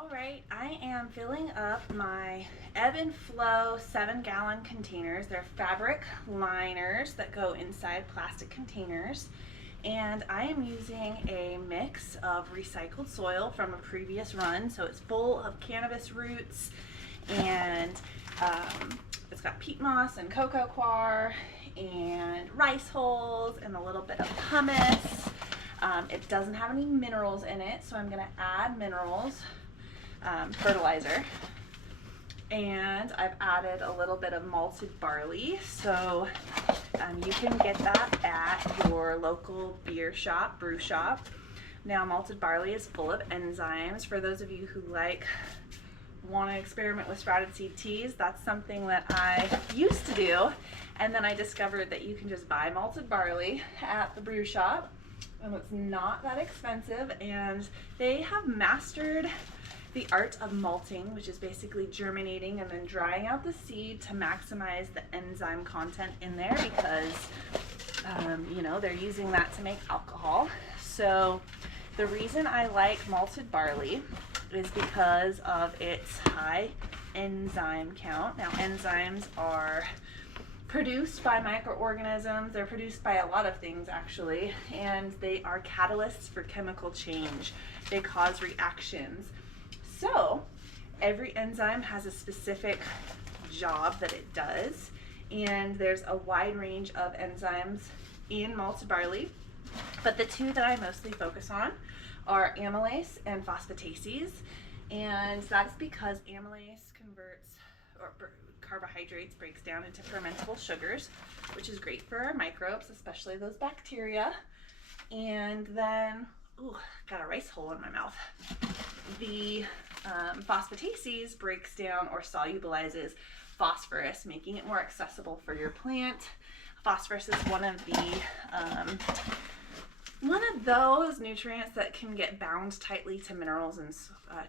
All right, I am filling up my ebb and flow 7-gallon containers. They're fabric liners that go inside plastic containers. And I am using a mix of recycled soil from a previous run. So it's full of cannabis roots, and it's got peat moss and cocoa coir and rice hulls and a little bit of pumice. It doesn't have any minerals in it, so I'm going to add minerals. Fertilizer, and I've added a little bit of malted barley, so you can get that at your local beer shop, brew shop. Now, malted barley is full of enzymes. For those of you who want to experiment with sprouted seed teas, that's something that I used to do, and then I discovered that you can just buy malted barley at the brew shop, and it's not that expensive, and they have mastered the art of malting, which is basically germinating and then drying out the seed to maximize the enzyme content in there, because they're using that to make alcohol. So the reason I like malted barley is because of its high enzyme count. Now, enzymes are produced by microorganisms. They're produced by a lot of things, actually, and they are catalysts for chemical change. They cause reactions. So every enzyme has a specific job that it does, and there's a wide range of enzymes in malted barley, but the two that I mostly focus on are amylase and phosphatases, and that's because amylase converts, or carbohydrates breaks down into fermentable sugars, which is great for our microbes, especially those bacteria. And then, got a rice hole in my mouth. The phosphatases breaks down or solubilizes phosphorus, making it more accessible for your plant. Phosphorus is one of those nutrients that can get bound tightly to minerals and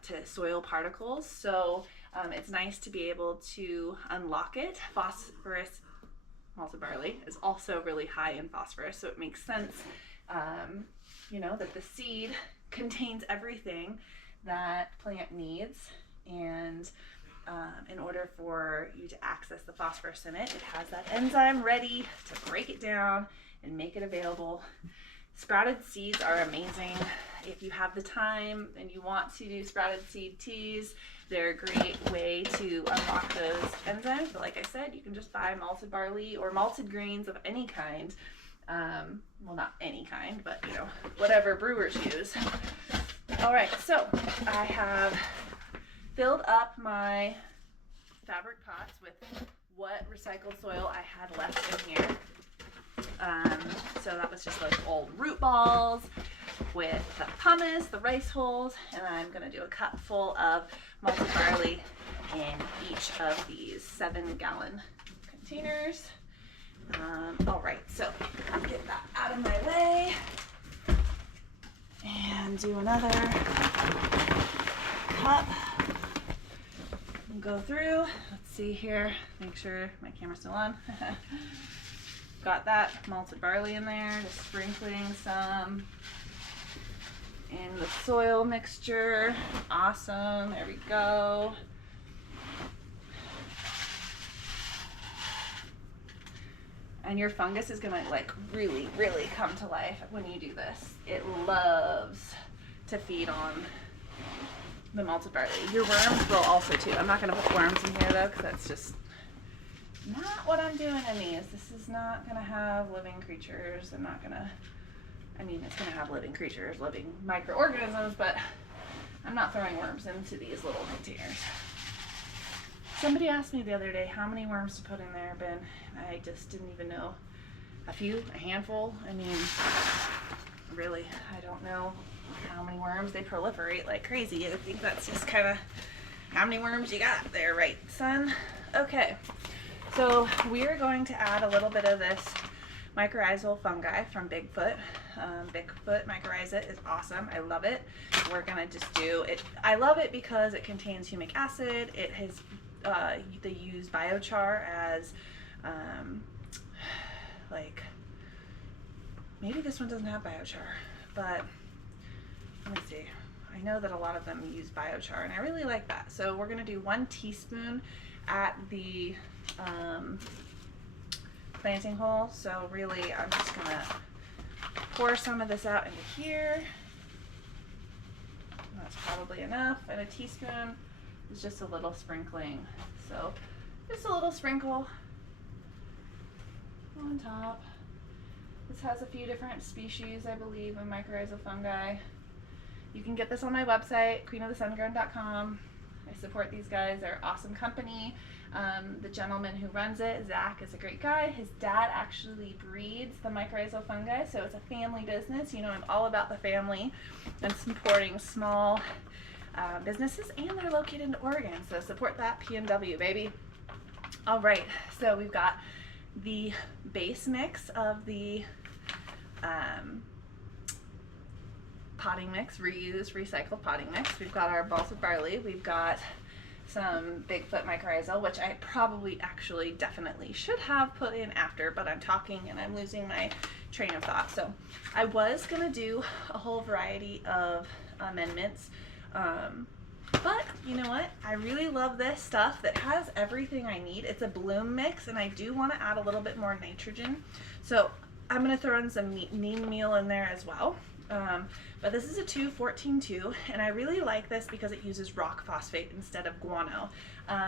to soil particles. So it's nice to be able to unlock it. Phosphorus, malted barley, is also really high in phosphorus, so it makes sense that the seed contains everything that plant needs, and in order for you to access the phosphorus in it, it has that enzyme ready to break it down and make it available. Sprouted seeds are amazing. If you have the time and you want to do sprouted seed teas, they're a great way to unlock those enzymes. But like I said, you can just buy malted barley or malted grains of any kind. Well, not any kind, but whatever brewers use. All right, so I have filled up my fabric pots with what recycled soil I had left in here. So that was just those old root balls with the pumice, the rice hulls, and I'm going to do a cup full of malted barley in each of these 7-gallon containers. All right, so I'll get that out of my way and do another cup and go through. Let's see here, make sure my camera's still on. Got that malted barley in there, just sprinkling some in the soil mixture. Awesome, there we go. And your fungus is gonna really, really come to life when you do this. It loves to feed on the malted barley. Your worms will also too. I'm not gonna put worms in here though, because that's just not what I'm doing in these. This is not gonna have living creatures. It's gonna have living creatures, living microorganisms, but I'm not throwing worms into these little containers. Somebody asked me the other day how many worms to put in there, Ben. I just didn't even know. A handful. Really, I don't know how many worms. They proliferate like crazy. I think that's just kind of how many worms you got there, right, son? Okay, so we're going to add a little bit of this mycorrhizal fungi from Bigfoot. Bigfoot mycorrhiza is awesome. I love it. We're gonna just do it. I love it because it contains humic acid. It has they use biochar as maybe this one doesn't have biochar, but let me see. I know that a lot of them use biochar, and I really like that. So we're gonna do 1 teaspoon at the planting hole. So really, I'm just gonna pour some of this out into here. That's probably enough. And a teaspoon is just a little sprinkling. So just a little sprinkle on top. This has a few different species, I believe, of mycorrhizal fungi. You can get this on my website, queenofthesungrown.com. I support these guys. They're an awesome company. The gentleman who runs it, Zach, is a great guy. His dad actually breeds the mycorrhizal fungi, so it's a family business. You know, I'm all about the family and supporting small businesses, and they're located in Oregon, so support that PNW, baby. All right, so we've got the base mix of the potting mix, reused, recycled potting mix. We've got our balls of barley. We've got some Bigfoot mycorrhizal, which I probably actually definitely should have put in after, but I'm talking and I'm losing my train of thought. So I was gonna do a whole variety of amendments, but you know what? I really love this stuff that has everything I need. It's a bloom mix, and I do want to add a little bit more nitrogen. So I'm going to throw in some neem meal in there as well. But this is a 2-14-2, and I really like this because it uses rock phosphate instead of guano.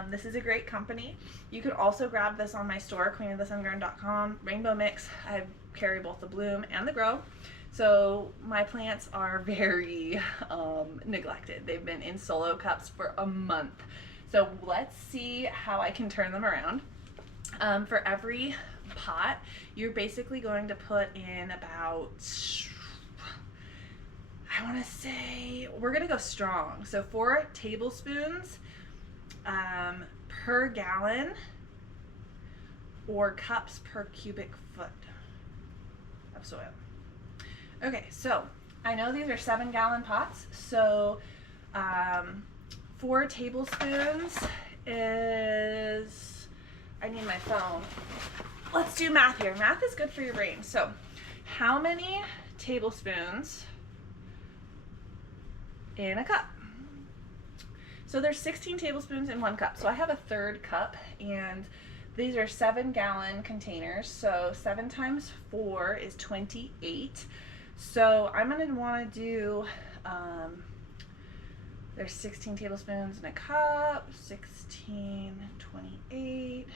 This is a great company. You can also grab this on my store, queenofthesungrown.com. Rainbow Mix. I carry both the bloom and the grow. So my plants are very neglected. They've been in solo cups for a month. So let's see how I can turn them around. For every pot, you're basically going to put in about, I want to say, we're going to go strong. So 4 tablespoons per gallon, or cups per cubic foot of soil. Okay, so I know these are 7-gallon pots, so 4 tablespoons is, I need my phone. Let's do math here. Math is good for your brain. So how many tablespoons in a cup? So there's 16 tablespoons in 1 cup. So I have a 1/3 cup, and these are 7-gallon containers. So 7 times 4 is 28. So I'm going to want to do, there's 16 tablespoons in a cup, 16, 28,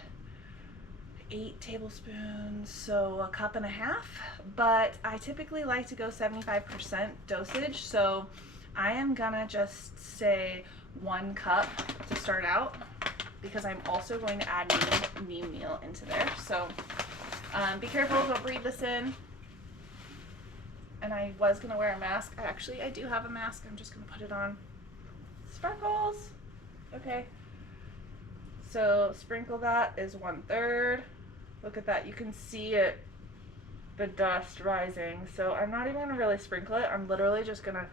8 tablespoons, so a cup and a half. But I typically like to go 75% dosage, so I am going to just say 1 cup to start out, because I'm also going to add neem meal into there. So be careful, don't breathe this in. And I was going to wear a mask. Actually, I do have a mask. I'm just going to put it on. Sparkles. Okay. So sprinkle that is 1/3. Look at that. You can see it, the dust rising. So I'm not even going to really sprinkle it. I'm literally just going to,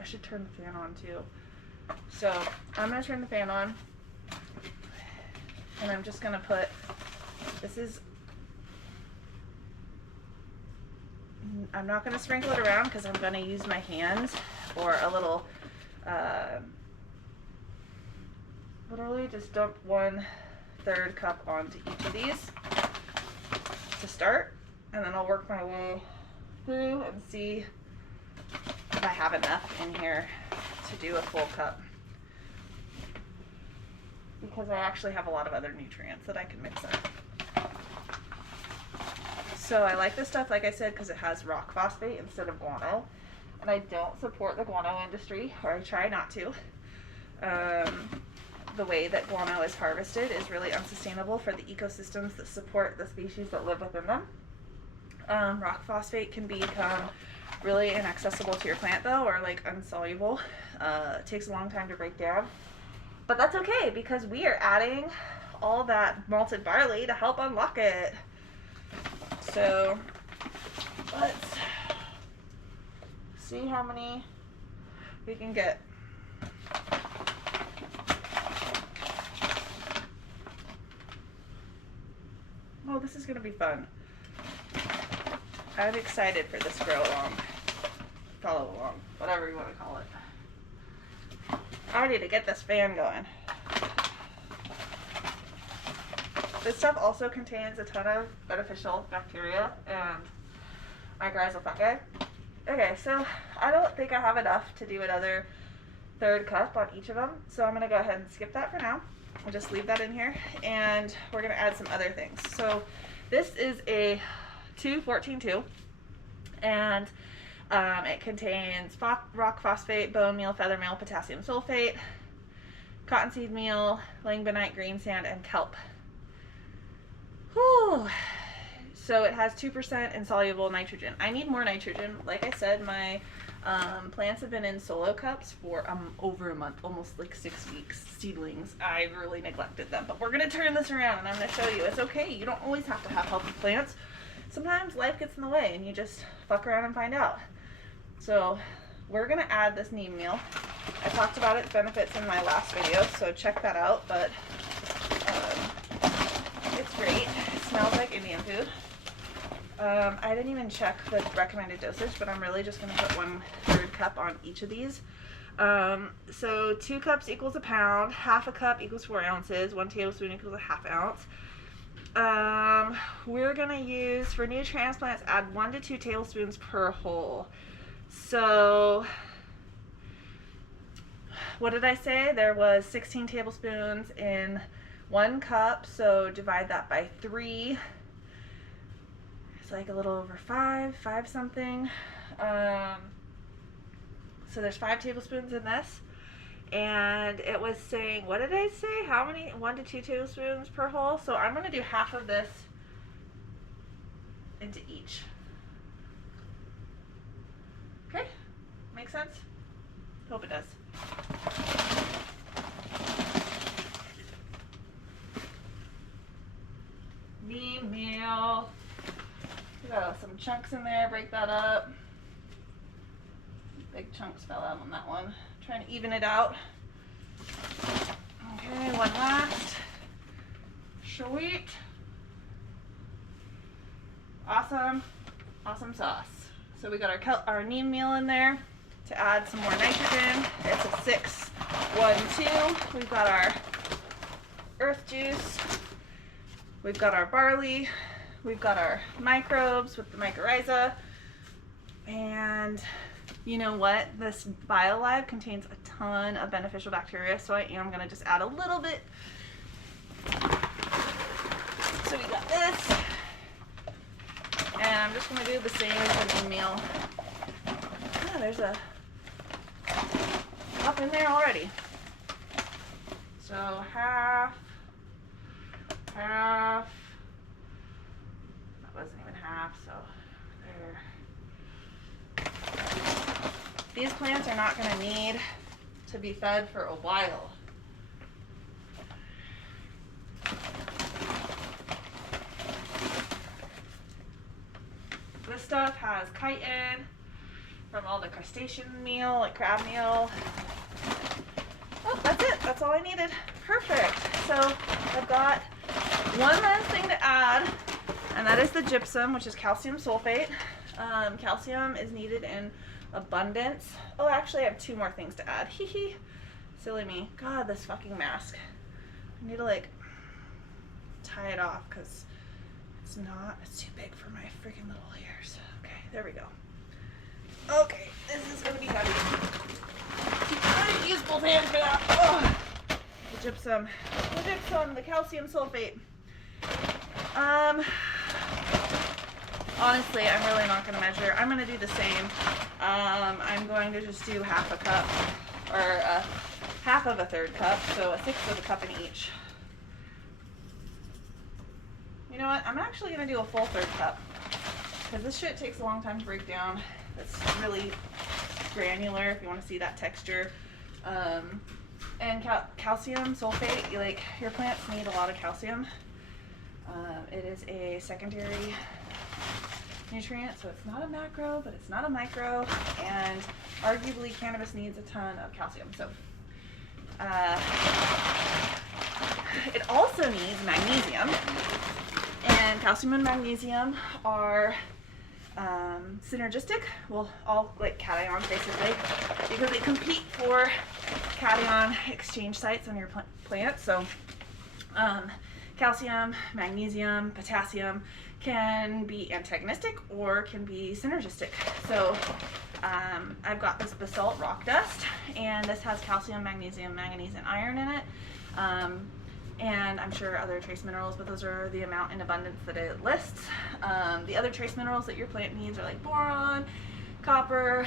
I should turn the fan on too. So I'm going to turn the fan on. And I'm just going to put, this is, I'm not going to sprinkle it around because I'm going to use my hands, or a little, literally just dump 1/3 cup onto each of these to start, and then I'll work my way through and see if I have enough in here to do a full cup, because I actually have a lot of other nutrients that I can mix in. So I like this stuff, like I said, because it has rock phosphate instead of guano. And I don't support the guano industry, or I try not to. The way that guano is harvested is really unsustainable for the ecosystems that support the species that live within them. Rock phosphate can become really inaccessible to your plant though, or like insoluble. It takes a long time to break down. But that's okay, because we are adding all that malted barley to help unlock it. So let's see how many we can get. Oh, this is going to be fun. I'm excited for this grow along, follow along, whatever you want to call it. I need to get this fan going. This stuff also contains a ton of beneficial bacteria and mycorrhizal fungi. Okay, so I don't think I have enough to do another third cup on each of them, so I'm going to go ahead and skip that for now. I'll just leave that in here, and we're going to add some other things. So this is a 2-14-2, and it contains rock phosphate, bone meal, feather meal, potassium sulfate, cottonseed meal, langbeinite, green sand, and kelp. Whew. So it has 2% insoluble nitrogen. I need more nitrogen. Like I said, my plants have been in solo cups for over a month, almost like 6 weeks. Seedlings, I really neglected them. But we're going to turn this around, and I'm going to show you it's okay. You don't always have to have healthy plants. Sometimes life gets in the way, and you just fuck around and find out. So we're going to add this neem meal. I talked about its benefits in my last video, so check that out. But it's great. It smells like Indian food. I didn't even check the recommended dosage, but I'm really just going to put 1/3 cup on each of these. So 2 cups equals a pound, half a cup equals 4 ounces, 1 tablespoon equals a ½ ounce. We're going to use, for new transplants, add 1 to 2 tablespoons per hole. So what did I say? There was 16 tablespoons in 1 cup, so divide that by 3. It's like a little over 5 something. So there's 5 tablespoons in this. And it was saying, what did I say? How many? 1 to 2 tablespoons per hole. So I'm going to do half of this into each. Okay? Make sense? Hope it does. Neem meal. We got some chunks in there, break that up. Big chunks fell out on that one. Trying to even it out. Okay, one last. Sweet. Awesome. Awesome sauce. So we got our neem meal in there to add some more nitrogen. It's a 6-1-2. We've got our earth juice. We've got our barley. We've got our microbes with the mycorrhiza. And you know what? This BioLive contains a ton of beneficial bacteria, so I am going to just add a little bit. So we got this. And I'm just going to do the same as the neem meal. Oh, there's a cup in there already. So half. That wasn't even half, so there. These plants are not going to need to be fed for a while. This stuff has chitin from all the crustacean meal, like crab meal. Oh, that's it. That's all I needed. Perfect. So I've got one last thing to add, and that is the gypsum, which is calcium sulfate. Calcium is needed in abundance. Oh, actually I have 2 more things to add. Hee hee. Silly me. God, this fucking mask. I need to like tie it off because it's too big for my freaking little ears. Okay, there we go. Okay, this is gonna be heavy. I didn't use both hands for that. Oh. The gypsum, the calcium sulfate. Honestly, I'm really not going to measure. I'm going to do the same. I'm going to just do half a cup, or half of a 1/3 cup, so a 1/6 of a cup in each. You know what? I'm actually going to do a full 1/3 cup, because this shit takes a long time to break down. It's really granular, if you want to see that texture. And calcium sulfate, like, your plants need a lot of calcium. It is a secondary nutrient, so it's not a macro, but it's not a micro, and arguably cannabis needs a ton of calcium. So it also needs magnesium, and calcium and magnesium are synergistic, well, all like cations basically, because they compete for cation exchange sites on your plant. So calcium, magnesium, potassium can be antagonistic or can be synergistic. So I've got this basalt rock dust, and this has calcium, magnesium, manganese, and iron in it. And I'm sure other trace minerals, but those are the amount in abundance that it lists. The other trace minerals that your plant needs are like boron, copper,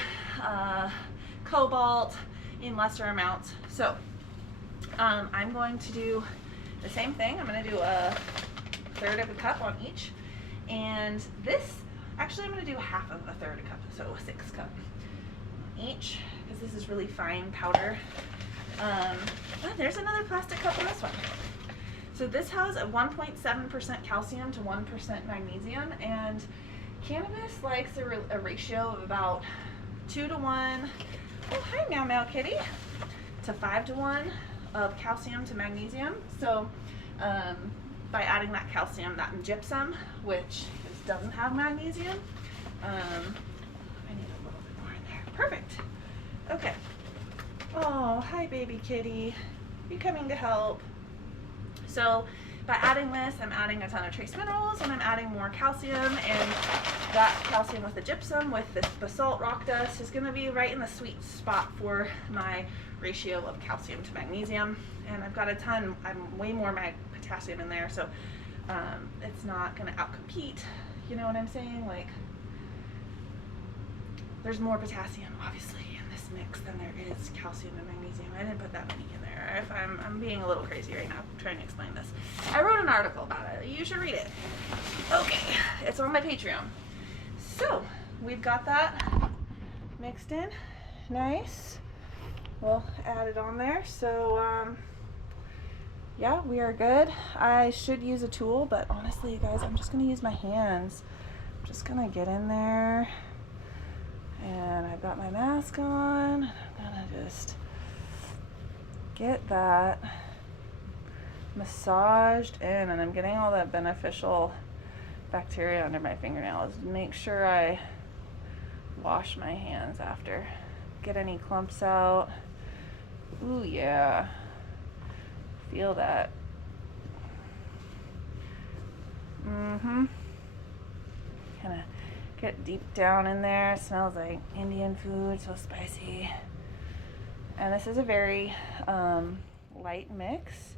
cobalt in lesser amounts. So I'm going to do the same thing. I'm going to do a third of a cup on each. And this, actually I'm going to do half of a third a cup, so a 1/6 cup on each, because this is really fine powder. There's another plastic cup in this one. So this has a 1.7% calcium to 1% magnesium, and cannabis likes a ratio of about 2 to 1. Oh, hi, Meow Meow Kitty. To 5 to 1 of calcium to magnesium. So by adding that calcium, that and gypsum, which doesn't have magnesium, I need a little bit more in there. Perfect. Okay. Oh, hi, baby kitty. You coming to help? So by adding this, I'm adding a ton of trace minerals, and I'm adding more calcium, and that calcium with the gypsum with this basalt rock dust is going to be right in the sweet spot for my ratio of calcium to magnesium. And I've got a ton, I'm way more potassium in there, so it's not going to outcompete, you know what I'm saying? Like, there's more potassium obviously in this mix than there is calcium and magnesium. I didn't put that many in there. If I'm being a little crazy right now trying to explain this. I wrote an article about it. You should read it. Okay, it's on my Patreon. So we've got that mixed in. Nice. We'll add it on there. So yeah, we are good. I should use a tool, but honestly, you guys, I'm just gonna use my hands. I'm just gonna get in there, and I've got my mask on. I'm gonna just get that massaged in, and I'm getting all that beneficial bacteria under my fingernails. Make sure I wash my hands after. Get any clumps out. Ooh, yeah. Feel that. Kind of get deep down in there. It smells like Indian food, so spicy. And this is a very light mix.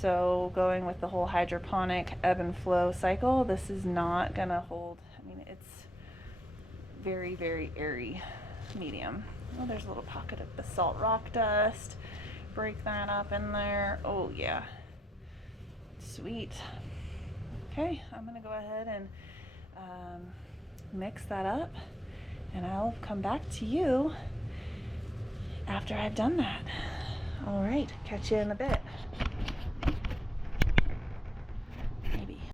So going with the whole hydroponic ebb and flow cycle, this is not gonna hold. I mean, it's very, very airy medium. Oh, there's a little pocket of basalt rock dust. Break that up in there. Oh yeah, sweet. Okay, I'm gonna go ahead and mix that up, and I'll come back to you after I've done that. All right, catch you in a bit.